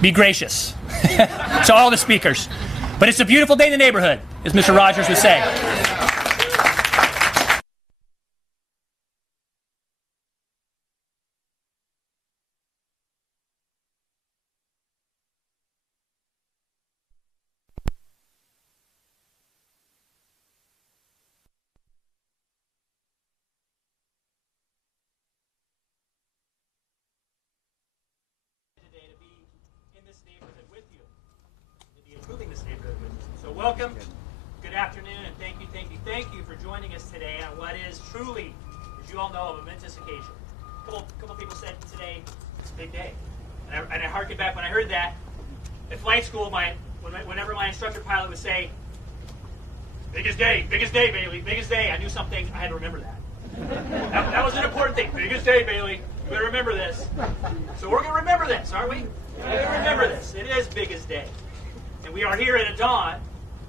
be gracious to all the speakers. But it's a beautiful day in the neighborhood, as Mr. Rogers would say. So welcome, good afternoon, and thank you for joining us today on what is truly, as you all know, a momentous occasion. A couple people said today, it's a big day. And I harken back when I heard that, at flight school, whenever my instructor pilot would say, biggest day, Bailey, biggest day, I knew something, I had to remember that. That was an important thing. Biggest day, Bailey, you better remember this. So we're going to remember this, aren't we? We're going to remember this. It is biggest day. And we are here at a dawn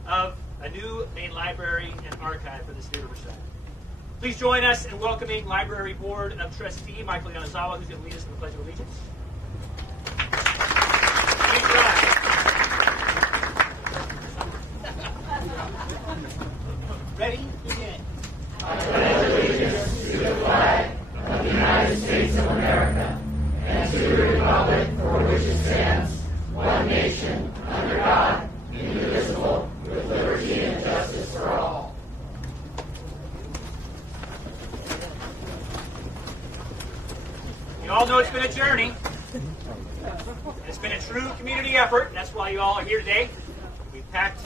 of a new main library and archive for the city of Riverside. Please join us in welcoming Library Board of Trustee Michael Yanazawa, who's going to lead us in the Pledge of Allegiance. Ready? Begin. I pledge allegiance to the flag of the United States of America and to the republic for which it stands, one nation, under God, indivisible, with liberty and justice for all. You all know it's been a journey. It's been a true community effort, and that's why you all are here today. We've packed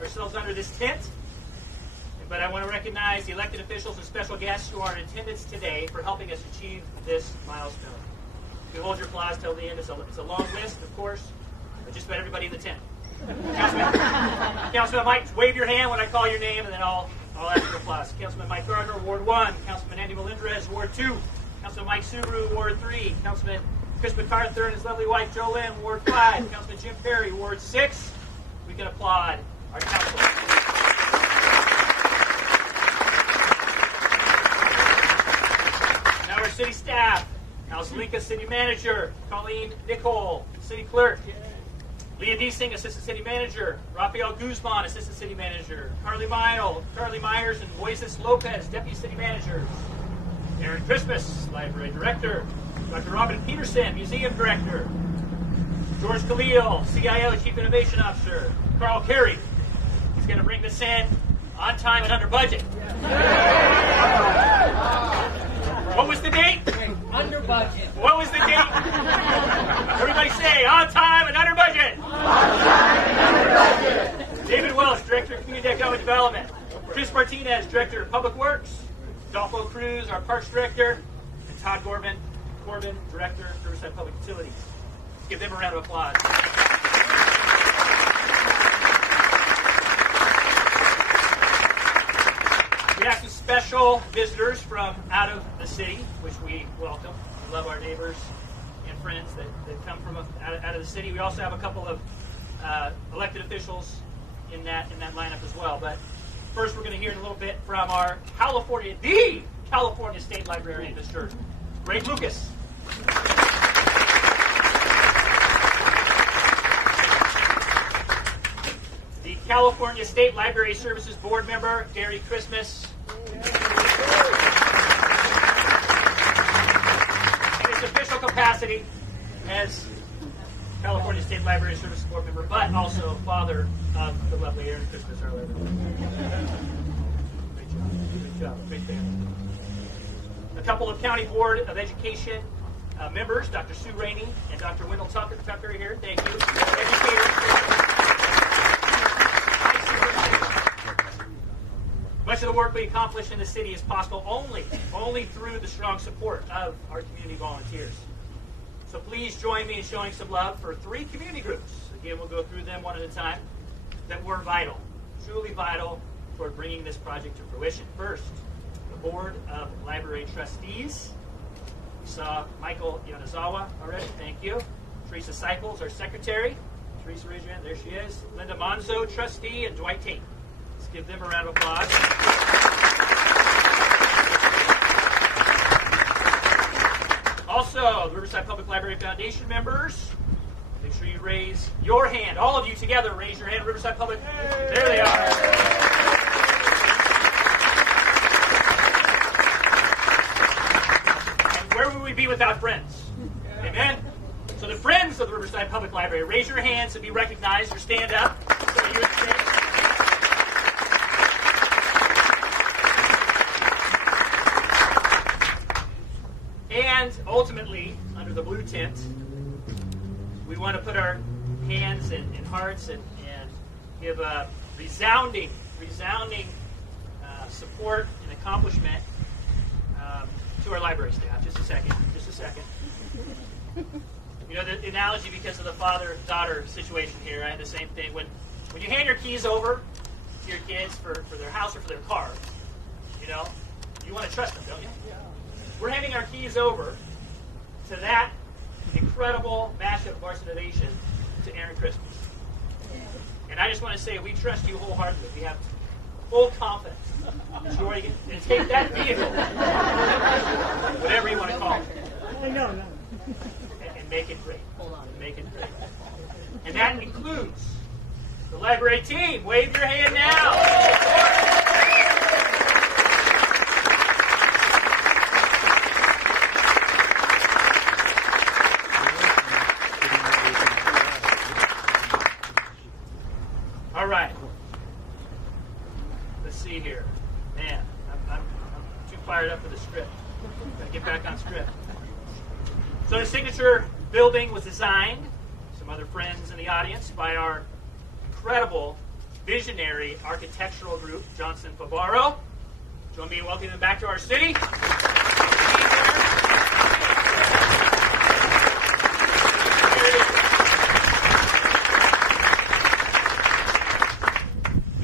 ourselves under this tent. But I want to recognize the elected officials and special guests who are in attendance today for helping us achieve this milestone. If you hold your applause till the end, it's a long list, of course, but just about everybody in the tent. Councilman Mike, wave your hand when I call your name, and then I'll ask for applause. Councilman Mike Gardner, Ward 1. Councilman Andy Melendrez, Ward 2. Councilman Mike Subaru, Ward 3. Councilman Chris MacArthur and his lovely wife, Jolynn, Ward 5. Councilman Jim Perry, Ward 6. We can applaud our council. Now our city staff. Alsalika, City Manager. Colleen Nicole, City Clerk. Leah Deasing, Assistant City Manager. Rafael Guzman, Assistant City Manager. Carly Myers and Moises Lopez, Deputy City Managers. Aaron Christmas, Library Director. Dr. Robin Peterson, Museum Director. George Khalil, CIO, Chief Innovation Officer. Carl Carey, he's going to bring this in on time and under budget. What was the date? Under budget. What was the date? Everybody say, on time and under budget. On time and under budget. David Welch, Director of Community Economic Development. Chris Martinez, Director of Public Works. Dolfo Cruz, our Parks Director. And Todd Corbin, Director of Riverside Public Utilities. Give them a round of applause. We have some special visitors from out of the city, which we welcome. We love our neighbors and friends that come from out of the city. We also have a couple of elected officials in that lineup as well. But first, we're going to hear a little bit from our the California State Librarian, Mr. Greg Lucas. The California State Library Services Board member, Gary Christmas. In his official capacity as California State Library Services Board member, but also father of the lovely Aaron Christmas, our librarian. Great job, great family. A couple of County Board of Education members, Dr. Sue Rainey and Dr. Wendell Tucker are here. Thank you. Educators. Much of the work we accomplish in the city is possible only through the strong support of our community volunteers. So please join me in showing some love for 3 community groups. Again, we'll go through them one at a time that were vital, truly vital toward bringing this project to fruition. First, the Board of Library Trustees. We saw Michael Yanazawa already. Thank you. Teresa Cycles, our secretary. Teresa, raise your hand. There she is. Linda Monzo, trustee, and Dwight Tate. Let's give them a round of applause. Also, the Riverside Public Library Foundation members. Big make sure you raise your hand. All of you together, raise your hand. Riverside Public. There they are. And where would we be without friends? Amen? So the friends of the Riverside Public Library, raise your hands to be recognized or stand up. So you would and ultimately, under the blue tent, we want to put our hands and hearts and give a resounding support and accomplishment to our library staff. Just a second. You know, the analogy, because of the father-daughter situation here, I had the same thing. When you hand your keys over to your kids for their house or for their car, you know, you want to trust them, don't you? Yeah. We're handing our keys over to that incredible mashup varsity innovation to Aaron Christmas. And I just want to say, we trust you wholeheartedly. We have full confidence that you're going to take that vehicle, whatever you want to call it, and make it great. Make it great. And that includes the library team. Wave your hand now. All right. Let's see here. Man, I'm too fired up for the script. Got to get back on script. So the signature building was designed, some other friends in the audience, by our incredible visionary architectural group, Johnson Favaro. Join me in welcoming them back to our city.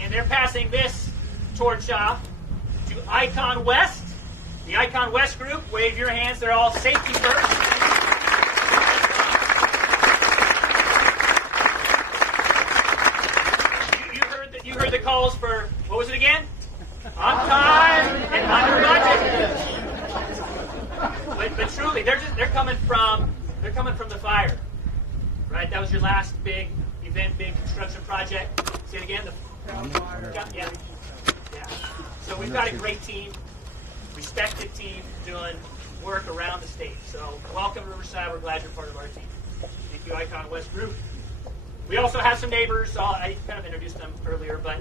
And they're passing this torch off to Icon West. The Icon West group, wave your hands. They're all safety first. You heard the calls for, what was it again? On time and under budget. But truly, they're coming from the fire, right? That was your last big event, big construction project. Say it again. Yeah. So we've got a great team, respected team doing work around the state. So welcome to Riverside. We're glad you're part of our team. Thank you, Icon West Group. We also have some neighbors. I kind of introduced them earlier, but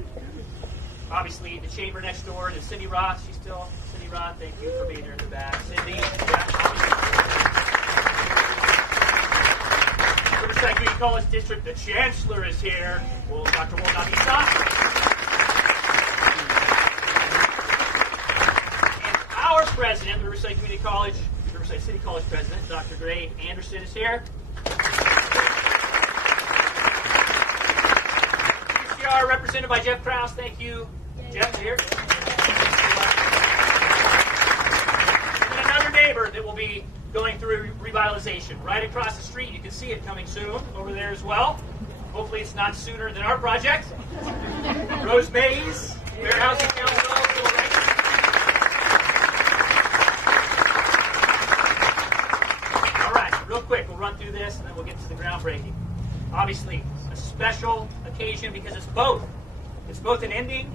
obviously the chamber next door to Cindy Roth. She's still Cindy Roth. Thank you for being here in the back. Cindy. Riverside Community College District, the Chancellor is here. Well, Dr. Wolnavisa. And our president, Riverside Community College, Riverside City College President, Dr. Gray Anderson is here. UCR represented by Jeff Krause. Thank you. Jeff here. And another neighbor that will be going through revitalization right across the street. You can see it coming soon over there as well. Hopefully it's not sooner than our project. Rose Mays, Fair Housing Council. All right, real quick, we'll run through this and then we'll get to the groundbreaking. Obviously, a special occasion because it's both. It's both an ending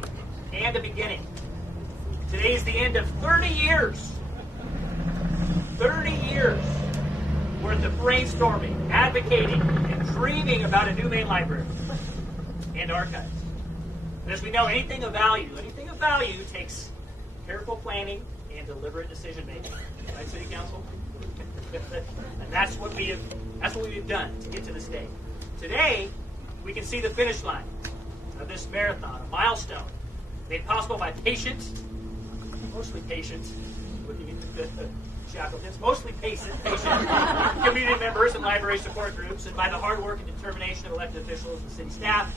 and a beginning. Today is the end of 30 years. 30 years worth of brainstorming, advocating, and dreaming about a new main library and archives. And as we know, anything of value takes careful planning deliberate decision making. Right, City Council? And that's what we've done to get to this day. Today, we can see the finish line of this marathon, a milestone made possible by mostly patient community members and library support groups, and by the hard work and determination of elected officials and city staff.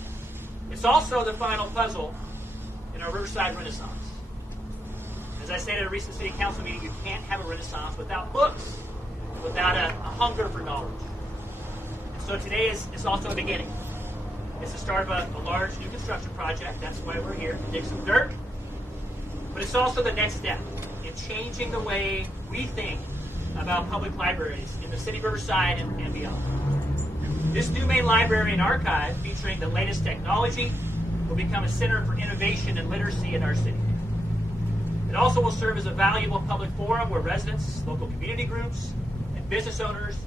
It's also the final puzzle in our Riverside Renaissance. As I stated at a recent city council meeting, you can't have a Renaissance without books, without a hunger for knowledge. And so today is also a beginning. It's the start of a large new construction project. That's why we're here, to dig some dirt. But it's also the next step in changing the way we think about public libraries in the city of Riverside and beyond. This new main library and archive, featuring the latest technology, will become a center for innovation and literacy in our city. It also will serve as a valuable public forum where residents, local community groups, and business owners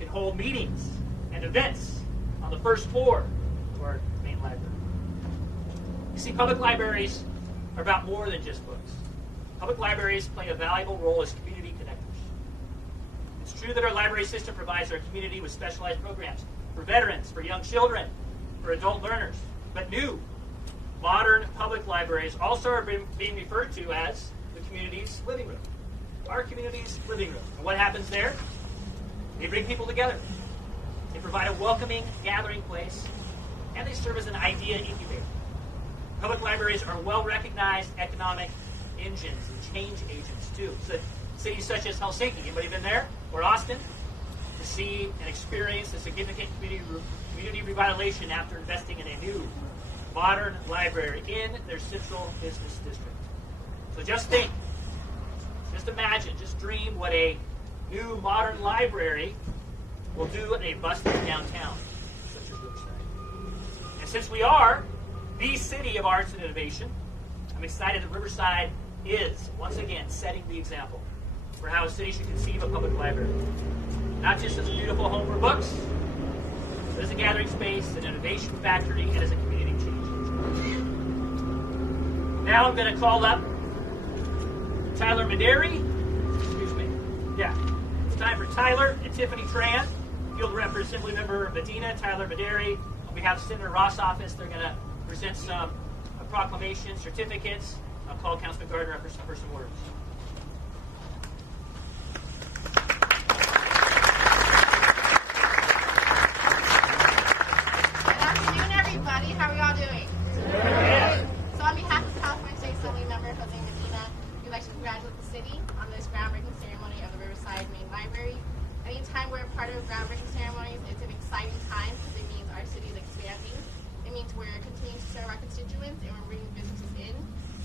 can hold meetings and events on the first floor of our main library. You see, public libraries are about more than just books. Public libraries play a valuable role as community connectors. It's true that our library system provides our community with specialized programs for veterans, for young children, for adult learners. But new, modern public libraries also are being referred to as the community's living room. Our community's living room. And what happens there? They bring people together. They provide a welcoming gathering place, and they serve as an idea incubator. Public libraries are well-recognized economic engines and change agents, too. So cities such as Helsinki, anybody been there? Or Austin? To see and experience a significant community revitalization after investing in a new, modern library in their central business district. So just think, just imagine, just dream what a new, modern library will do in a bustling downtown, such as Riverside. And since we are the city of arts and innovation, I'm excited that Riverside is, once again, setting the example for how a city should conceive a public library. Not just as a beautiful home for books, but as a gathering space, an innovation factory, and as a community change agent. Now I'm going to call up Tyler Mederi. Excuse me. Yeah. It's time for Tyler and Tiffany Tran, Field Rep for Assembly Member Medina, Tyler Mederi. On behalf of Senator Ross' office, they're going to present some proclamations, certificates. I'll call Councilman Gardner up for some words.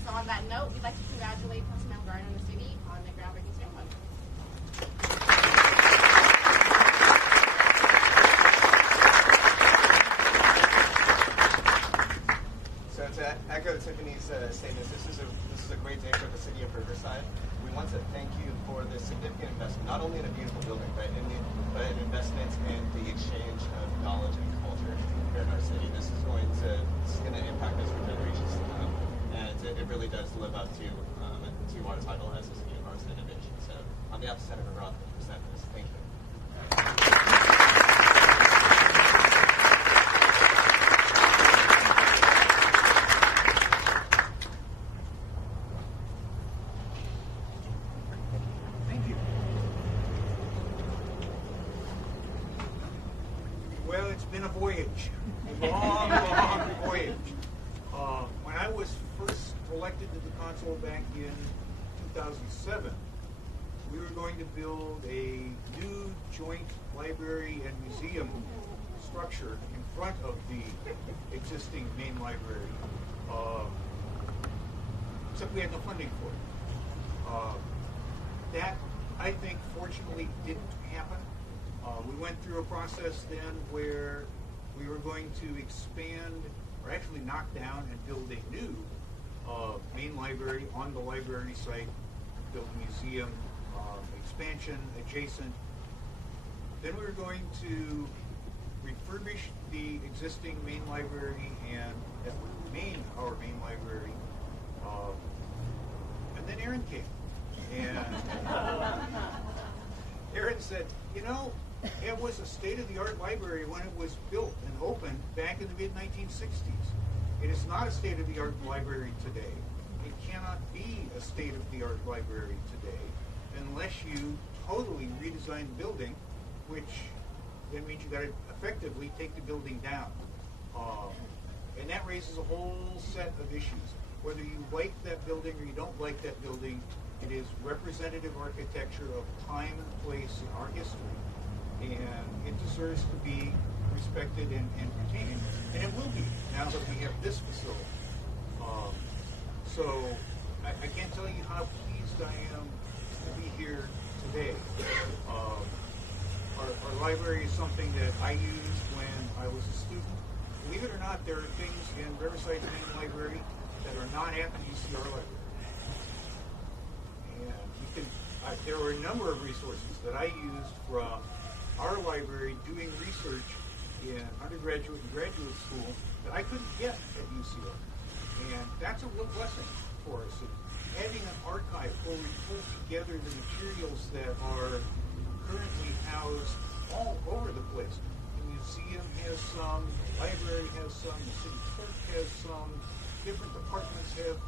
On that note, we'd like to congratulate Councilman Gardner and the city on the groundbreaking ceremony. So to echo Tiffany's statements, this is a great day for the city of Riverside. We want to thank you for this significant investment, not only in a beautiful building, but an investment in the exchange of knowledge and culture here in our city. This is going to impact us for generations to come. And it really does live up to our title as a city of arts and innovation. So on behalf of Senator Roth, I present this. Thank you. Thank you. Well, it's been a voyage. A long, long voyage. When I was first elected to the council back in 2007, we were going to build a new joint library and museum structure in front of the existing main library, except we had no funding for it. That, I think, fortunately didn't happen. We went through a process then where we were going to expand, or actually knock down and build a new main library on the library site, build a museum, expansion adjacent. Then we were going to refurbish the existing main library and that would remain our main library. And then Aaron came. And Aaron said, you know, it was a state-of-the-art library when it was built and opened back in the mid-1960s. It is not a state-of-the-art library today. It cannot be a state-of-the-art library today unless you totally redesign the building, which then means you got to effectively take the building down. And that raises a whole set of issues. Whether you like that building or you don't like that building, it is representative architecture of time and place in our history. And it deserves to be respected and retained. And it will be now that we have this facility. So I can't tell you how pleased I am to be here today. Our library is something that I used when I was a student. Believe it or not, there are things in Riverside's main library that are not at the UCR library. And there were a number of resources that I used from our library doing research in undergraduate and graduate school that I couldn't get at UCR. And that's a real blessing for us. Having an archive where we pull together the materials that are currently housed all over the place. The museum has some, the library has some, the city clerk has some, different departments have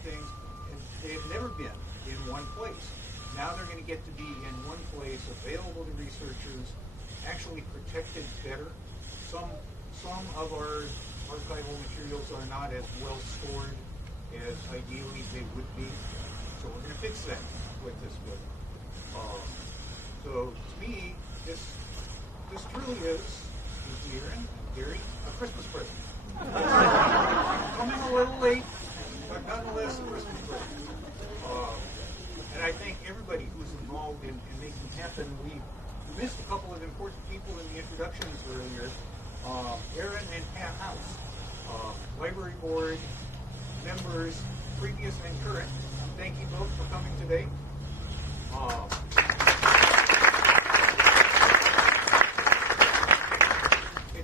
things, and they've never been in one place. Now they're going to get to be in one place, available to researchers, actually protected better. Some of our archival materials are not as well stored as ideally they would be. So we're going to fix that with this building. So to me, this truly is here and Gary, a Christmas present. Coming a little late, but nonetheless a Christmas present. And I thank everybody who's involved in making it happen. We missed a couple of important people in the introductions earlier. Aaron and Pat House, library board members, previous and current. Thank you both for coming today.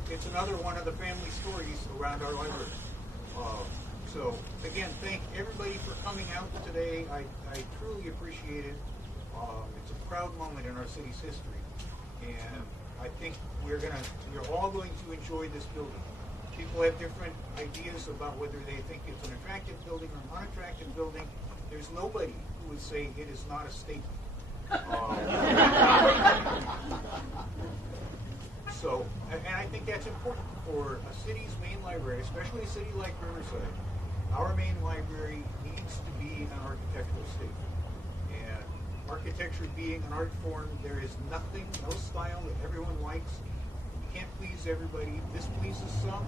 It's another one of the family stories around our library. So again, thank everybody for coming out today. I truly appreciate it. It's a proud moment in our city's history, and I think we're all going to enjoy this building. People have different ideas about whether they think it's an attractive building or an unattractive building. There's nobody who would say it is not a statement. So, and I think that's important for a city's main library, especially a city like Riverside. Our main library needs to be an architectural statement. And architecture being an art form, there is nothing, no style that everyone likes. You can't please everybody. This pleases some,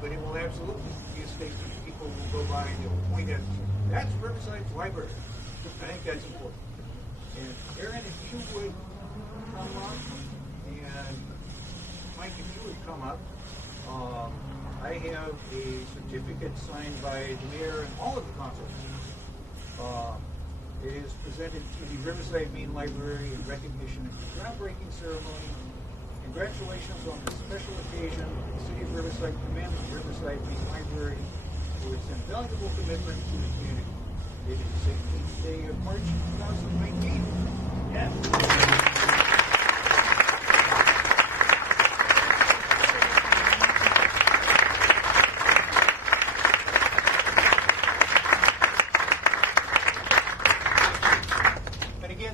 but it will absolutely be a statement. People will go by and they will point at, that's Riverside's library. I think that's important. And Aaron, if you would come up, and Mike, if you would come up, I have a certificate signed by the mayor and all of the council. It is presented to the Riverside Main Library in recognition of the groundbreaking ceremony. Congratulations on this special occasion. The City of Riverside commends the Riverside Main Library for its invaluable commitment to the community. It is the 16th day of March 2019. Yes.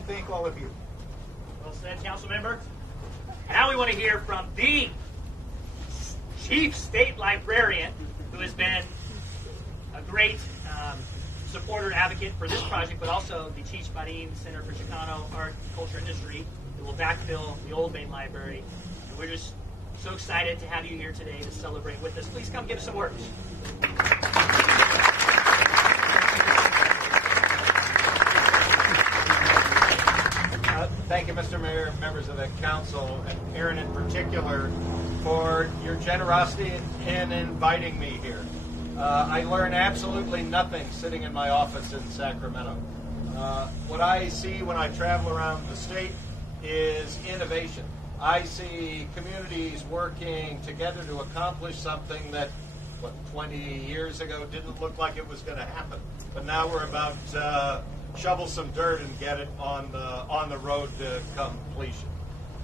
Thank all of you. Well said, council member. Now we want to hear from the chief state librarian, who has been a great supporter and advocate for this project, but also the Cheech Marin Center for Chicano Art, Culture, Industry, that will backfill the old main library. And we're just so excited to have you here today to celebrate with us. Please come give us some words. Thank you, Mr. Mayor, members of the council, and Aaron in particular, for your generosity in inviting me here. I learn absolutely nothing sitting in my office in Sacramento. What I see when I travel around the state is innovation. I see communities working together to accomplish something that, 20 years ago didn't look like it was going to happen. But now we're about shovel some dirt and get it on the road to completion.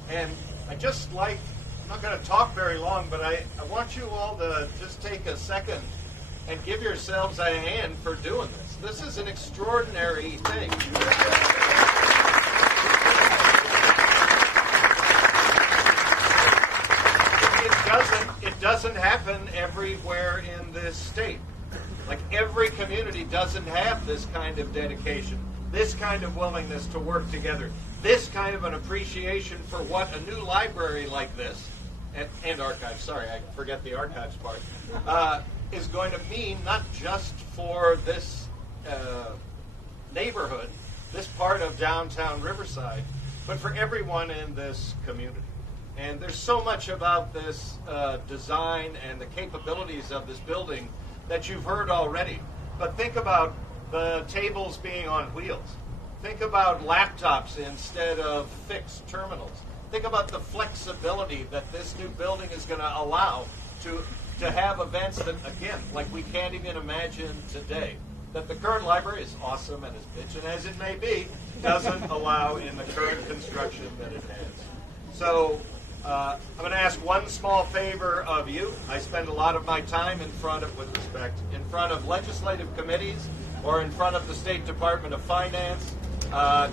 And I just I'm not going to talk very long, but I want you all to just take a second and give yourselves a hand for doing this. This is an extraordinary thing. It doesn't happen everywhere in this state. Like every community doesn't have this kind of dedication, this kind of willingness to work together, this kind of an appreciation for what a new library like this, and archives, sorry, I forget the archives part, is going to mean not just for this neighborhood, this part of downtown Riverside, but for everyone in this community. And there's so much about this design and the capabilities of this building that you've heard already. But think about the tables being on wheels. Think about laptops instead of fixed terminals. Think about the flexibility that this new building is going to allow to have events that, again, like we can't even imagine today. That the current library, is awesome and as bitchin' as it may be, doesn't allow in the current construction that it has. So I'm going to ask one small favor of you. I spend a lot of my time in front of legislative committees or in front of the State Department of Finance,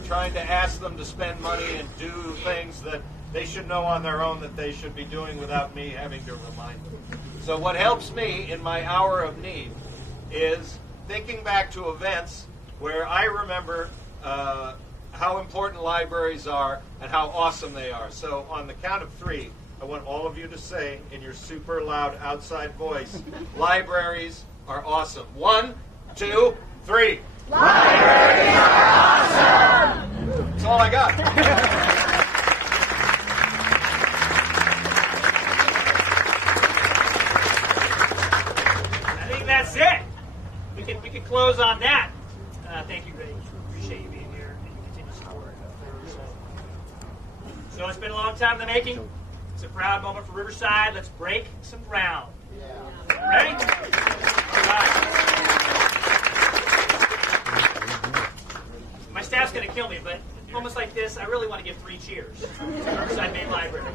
trying to ask them to spend money and do things that they should know on their own that they should be doing without me having to remind them. So what helps me in my hour of need is thinking back to events where I remember how important libraries are and how awesome they are. So on the count of 3, I want all of you to say in your super loud outside voice, libraries are awesome. 1, 2, 3. Libraries are awesome! That's all I got. That's it. We can close on that. Thank you, Ray. Appreciate you being here and your continued support. So it's been a long time in the making. It's a proud moment for Riverside. Let's break some ground. Ready? All right. My staff's going to kill me, but moments like this, I really want to give 3 cheers to Riverside Main Library.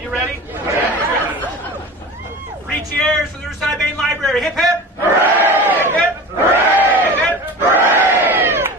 You ready? 3 cheers for the Riverside Main Library. Hip, hip! Hooray! Hip, hip! Hooray! Hip, hip! Hooray!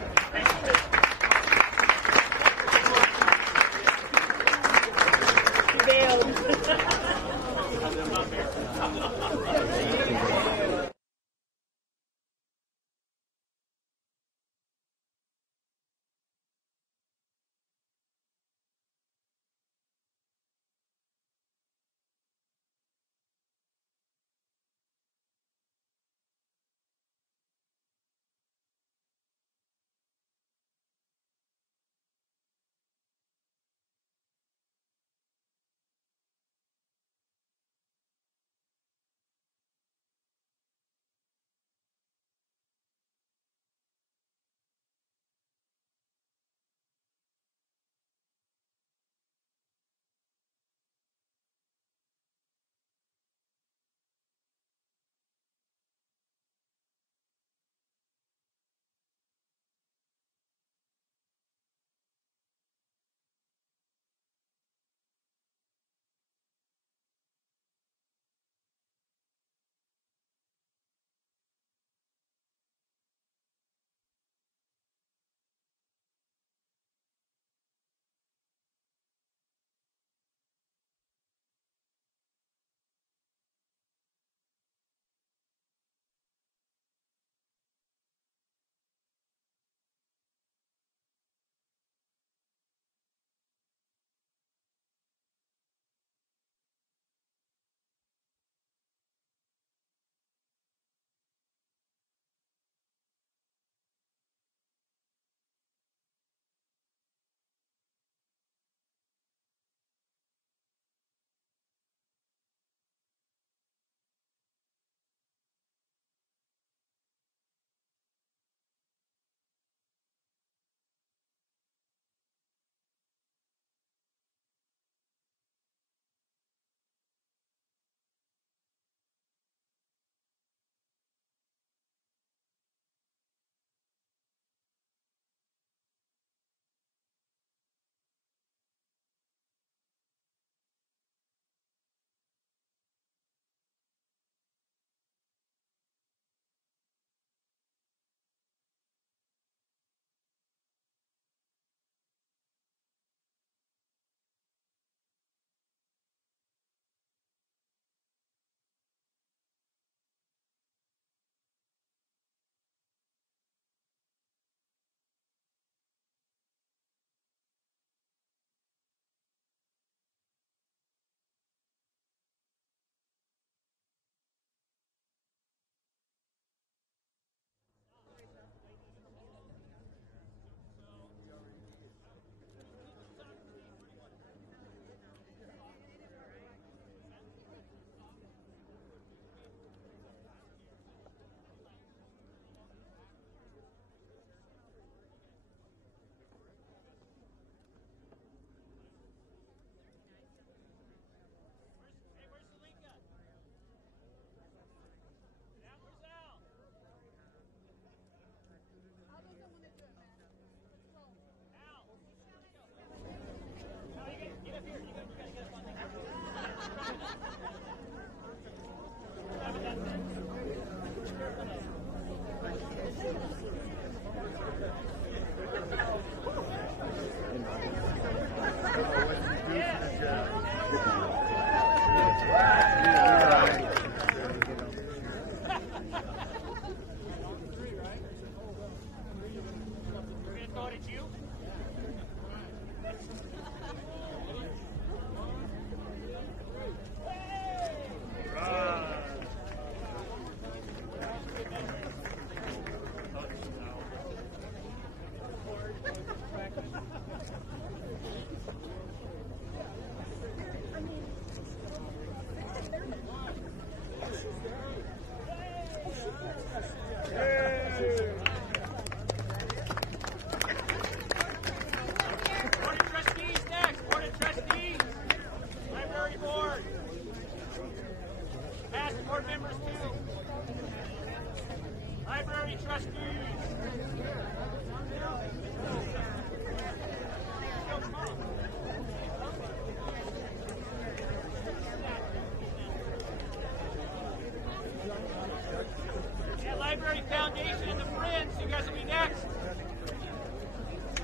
Foundation and the Friends. You guys will be next.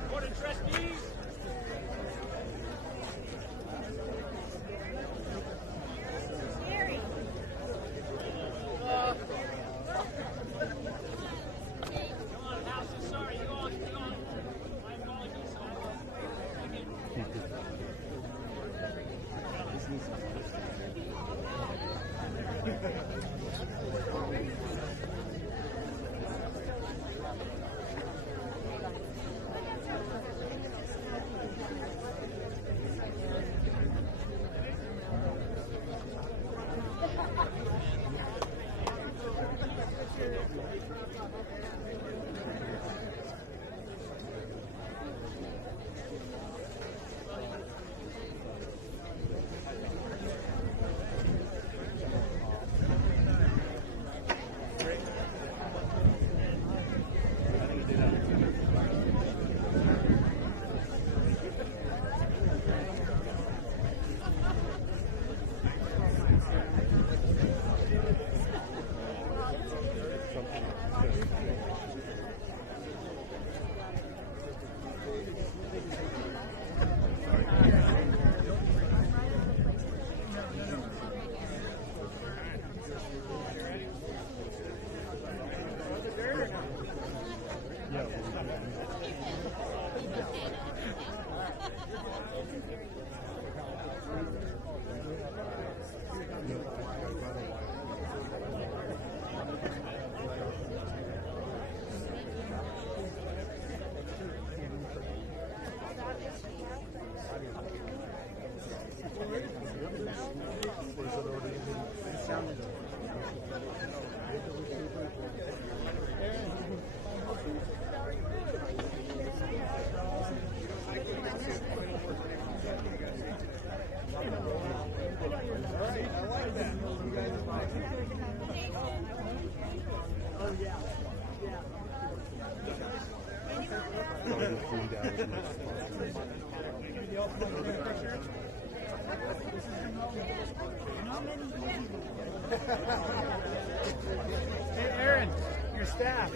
Board of Trustees. Come on, House is sorry. You all. My apologies. Hey, Aaron, your staff.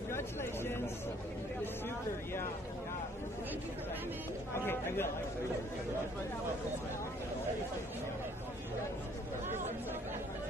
Congratulations. Super, yeah. Thank you for coming. Okay, I will.